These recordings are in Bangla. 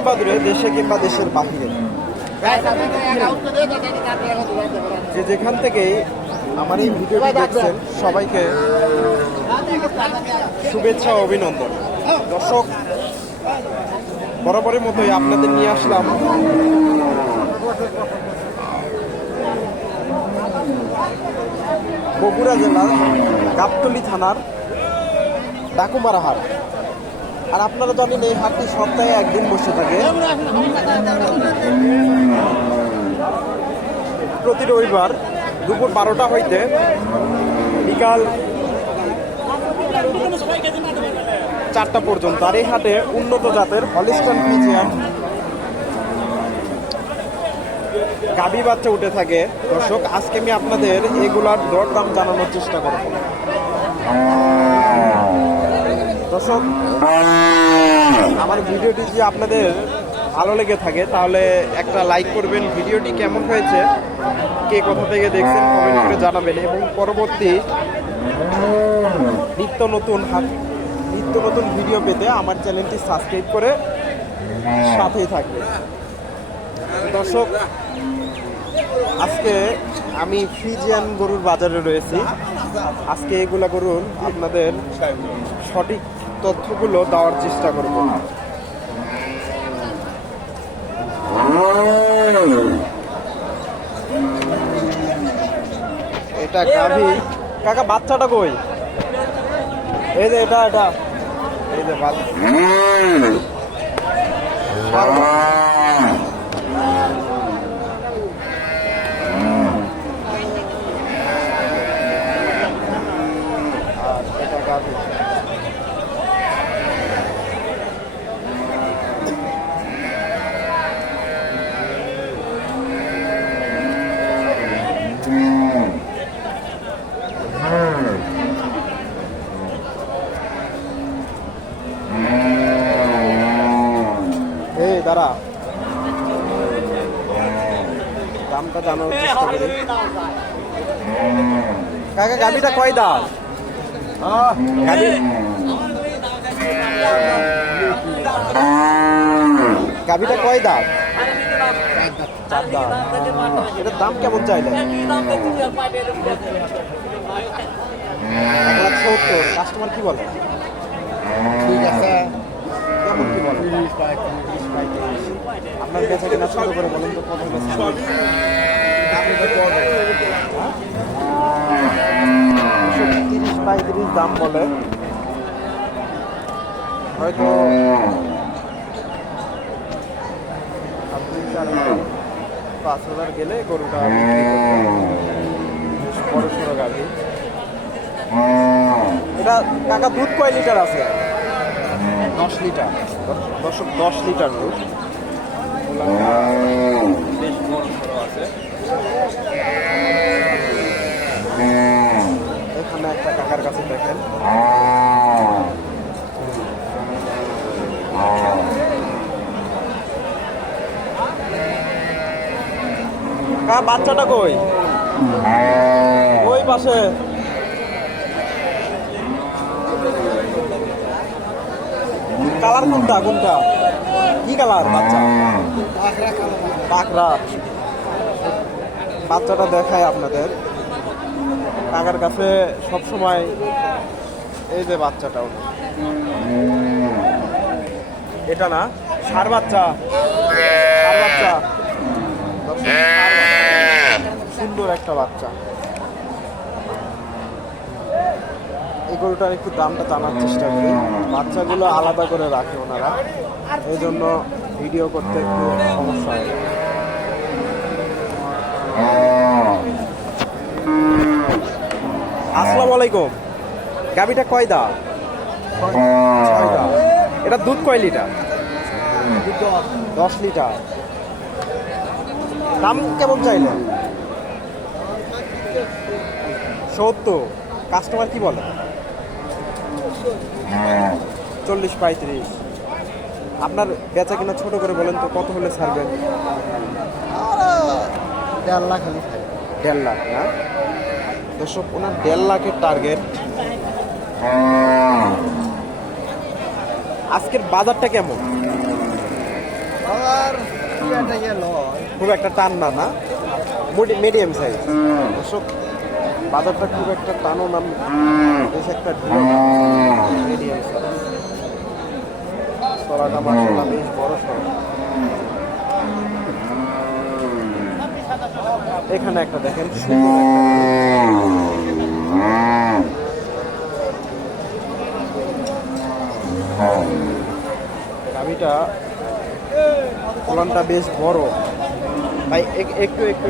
কিংবা দূরে দেশে কিংবা দেশের বাহিরে। যে যেখান থেকেই আমার এই ভিডিওটি দেখছেন, সবাইকে শুভেচ্ছা অভিনন্দন। দর্শক, বরাবরের মতোই আপনাদের নিয়ে আসলাম। বগুড়া জেলার গাবতলী থানার ডাকুমারা হাট আর আপনারা জানেন এই হাটটি সপ্তাহে একদিন বসে থাকে। প্রতি রবিবার দুপুর বারোটা হইতে বিকাল চারটা পর্যন্ত। আর এই হাটে উন্নত জাতের হলিস্টন ফিজিয়ান গাভী বাচ্চা উঠে থাকে। দর্শক, আজকে আমি আপনাদের এগুলার দরদাম জানানোর চেষ্টা করব। দর্শক, আমার ভিডিওটি যদি আপনাদের ভালো লেগে থাকে, তাহলে একটা লাইক করবেন। ভিডিওটি কেমন হয়েছে? কে কোথা থেকে দেখছেন কমেন্ট করে জানাবেন। এবং পরবর্তী নিত্য নতুন নিত্য নতুন ভিডিও পেতে আমার চ্যানেলটি সাবস্ক্রাইব করে সাথেই থাকবে দর্শক, আজকে আমি ফ্রিজিয়ান গরুর বাজারে রয়েছি। আজকে এগুলা গরুর আপনাদের সঠিক তথ্যগুলো দেওয়ার চেষ্টা করব। এটা গাভি। কাকা, বাচ্চাটা কই? এই যে এটা এটা। এই যে এটা গাভি। দাঁড়া। দামটা জানার চেষ্টা করি। কাকা, গাভিটা কয় দাঁত? গাভি গাভিটা কয় চার দাঁত। এটার দাম কেমন চাইলে এক লাখ সত্তর কাস্টমার কি বলে ঠিক আছে কেমন কি বলে কিনা ছোট করে বলেন তো কত তিরিশ পঁয়ত্রিশ দাম বলে। হয়তো আপনি চার পাঁচ হাজার গেলে গরুটা বড় সড়ো গাড়ি এটা কাকা দুধ কয় লিটার আছে? দশ লিটার। দশ দশ লিটার দুধ। এখানে একটা কাছে দেখেন বাচ্চাটা কই? ওই পাশে? কালার কোনটা কোনটা? কি কালার বাচ্চা? পাকড়া বাচ্চাটা দেখায় আপনাদের। কাকার কাছে সব সময় এই যে বাচ্চাটাও এটা না সার বাচ্চা। সার বাচ্চা। সুন্দর একটা বাচ্চা। এই গরুটার একটু দামটা জানার চেষ্টা করি। বাচ্চাগুলো আলাদা করে রাখে ওনারা। এই জন্য ভিডিও করতে একটু সমস্যা হয়। আসসালামু আলাইকুম। গাবিটা কয় দা। এটা দুধ কয় লিটার? দশ লিটার। দাম কেমন চাইলেন? সত্তর। কাস্টমার কি বলে? চল্লিশ পঁয়ত্রিশ। আপনার বেচা কিনা ছোট করে বলেন তো কত হলে ছাড়বেন? দেড় লাখ হলে দেড় লাখ না? দর্শক ওনার দেড় লাখের টার্গেট আজকের বাজারটা কেমন? ইয়ে খুব একটা টান না না? মিডিয়াম সাইজ দর্শক বাজারটা খুব একটা টানও না, বেশ একটা মাসাল্লাহ বেশ বড় সড়ো এখানে একটা দেখেন। গাভিটা ফলনটা বেশ বড়। ভাই এক- একটু একটু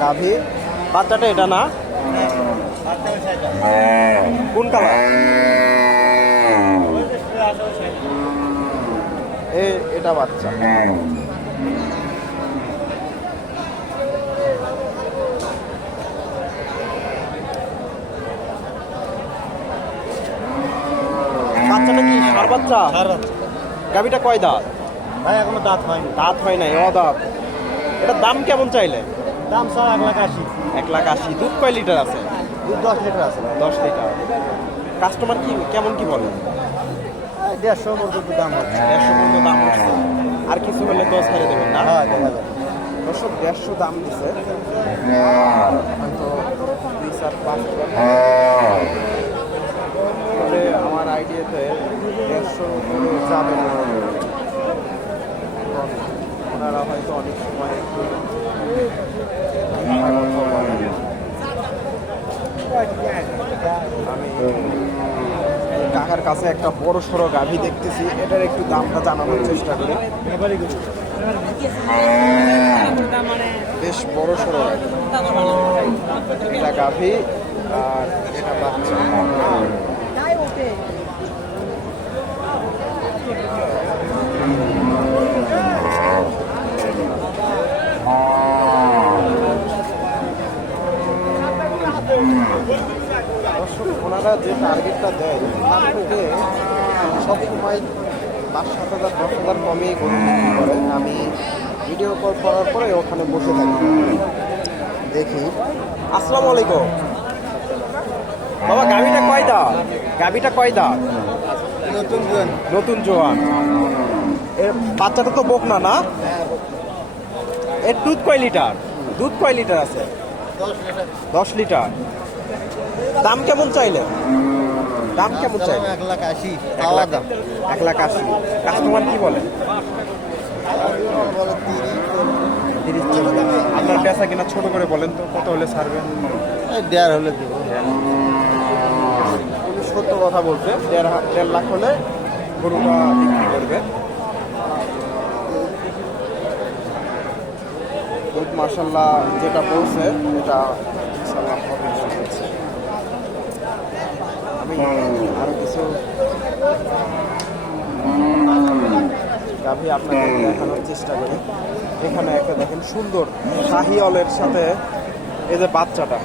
গাভি? বাচ্চাটা এটা না? কোন কালার? এ এটা বাচ্চা। বাচ্চাটা কি সার বাচ্চা? গাভিটা কয় দাঁত? ভাই এখনও দাঁত হয়নি। দাঁত হয় নাই অ দাঁত এটার দাম কেমন চাইলে? দাম স্যার এক লাখ আশি। এক লাখ আশি। দুধ কয় লিটার আছে? দুধ দশ লিটার আছে দশ লিটার। কাস্টমার কি কেমন কি বলে? দেড়শো পর্যন্ত দাম হচ্ছে। দেড়শো পর্যন্ত দাম হচ্ছে। আর কিছু হলে দশ ছেড়ে দেবেন না? হ্যাঁ দেখা যাবে। দশশো দেড়শো দাম দিছে। আমার আইডিয়াতে দেড়শো যাবে। না ওনারা হয়তো অনেক সময় একটু আমি কাকার কাছে একটা বড় সড়ো গাভী দেখতেছি, এটার একটু দামটা জানানোর চেষ্টা করি। বেশ বড় সড়ো এটা গাভী, আর এটা বাচ্চা দর্শক ওনারা যে টার্গেটটা দেয় তার থেকে সবসময় পাঁচ সাত হাজার দশ হাজার কমেই করে। আমি ভিডিও কল করার পরে ওখানে বসে থাকি। দেখি। আসসালামু আলাইকুম। বাবা গাভিটা কয় দাঁত গাভিটা কয় দাঁত নতুন জন নতুন জোয়ান। এর বাচ্চাটা তো বোক না? না এর দুধ কয় লিটার? দুধ কয় লিটার আছে? দশ লিটার। দাম কেমন চাইলে? দাম কেমন চাইলে? এক লাখ আশি এক লাখ। আশি। কাস্টমার কি বলে? আপনার পেঁচা কিনা ছোট করে বলেন তো কত হলে ছাড়বেন দেড় হলে দেবো। সত্য কথা বলছে দেড় দেড় লাখ হলে গরুটা বিক্রি করবে। মার্শাল্লাহ যেটা বলছে এটা ইনশাল্লাহ হবে মনে হচ্ছে। আমি আরও কিছু গাভী আপনাকে দেখানোর চেষ্টা করি। এখানে একটা দেখেন সুন্দর শাহিওয়ালের সাথে এই যে বাচ্চাটা।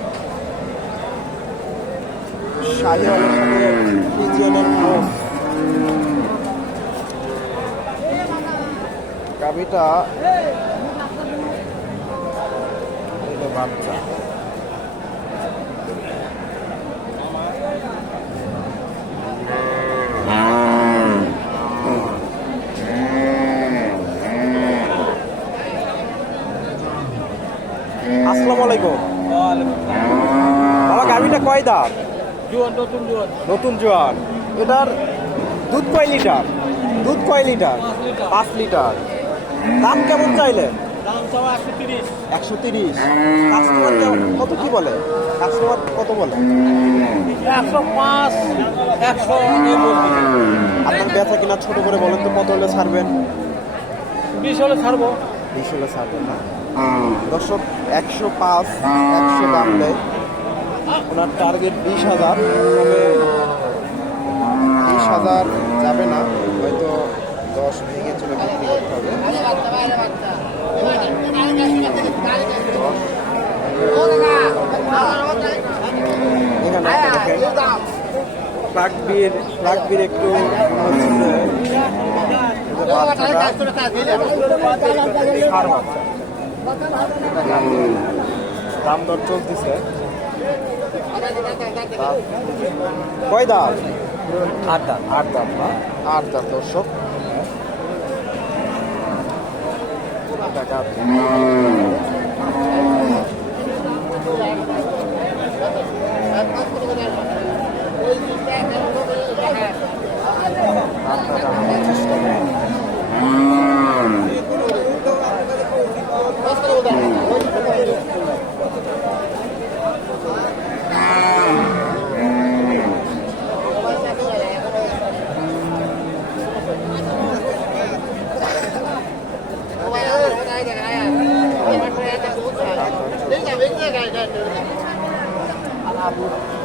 শাহিওয়ালের সাথে বাচ্চা আসসালামু আলাইকুম। বাবা গাভিটা কয় দাঁত? নতুন জোয়ান। এটার দুধ কয় লিটার? দুধ কয় লিটার? পাঁচ লিটার। দাম কেমন একশো তিরিশ। একশো তিরিশ। কাস্টমার কত কি বলে? কাস্টমার কত বলে? একশো পাঁচ একশো আপনার ব্যথা কিনা ছোট করে বলেন তো কত হলে ছাড়বেন? বিশ হলে ছাড়বো। বিশ হলে ছাড়বেন না। দর্শক একশো পাঁচ একশো দাম দেয় ওনার টার্গেট বিশ হাজার। তবে বিশ হাজার যাবে না হয়তো দশ ভেঙে চলে বিক্রি করতে হবে। ফ্লাগবির ফ্লাগবির একটু দাম দর চলতেছে। কয় দাম? আট দাম। আট দাম না? আট দাম দর্শক। টাকা।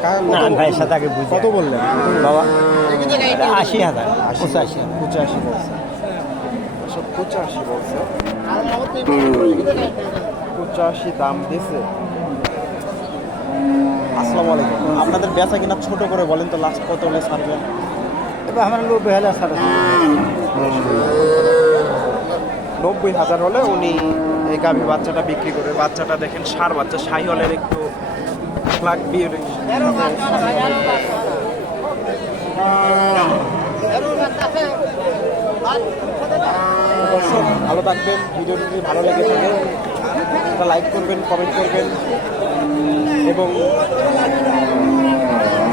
কাকা না কত- ভাই সাথে আগে বুঝি। কত বললেন বাবা আশি হাজার পঁচাশি পঁচাশি বলছে। পঁচাশি বলছে। পঁচাশি দাম দিছে আসসালামু আলাইকুম। আপনাদের বেচা কিনা ছোট করে বলেন তো লাস্ট কত হলে ছাড়বেন এবার আমার লোক বেহালা সাড়ে নব্বই হাজার হলে উনি এই গাভী বাচ্চাটা বিক্রি করবে। বাচ্চাটা দেখেন সার বাচ্চা শাহি হলের একটু দর্শক ভালো থাকবেন ভিডিও যদি ভালো লেগে থাকে লাইক করবেন কমেন্ট করবেন। এবং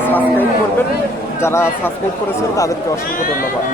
সাবস্ক্রাইব করবেন। যারা সাবস্ক্রাইব করেছেন তাদেরকে অসংখ্য ধন্যবাদ।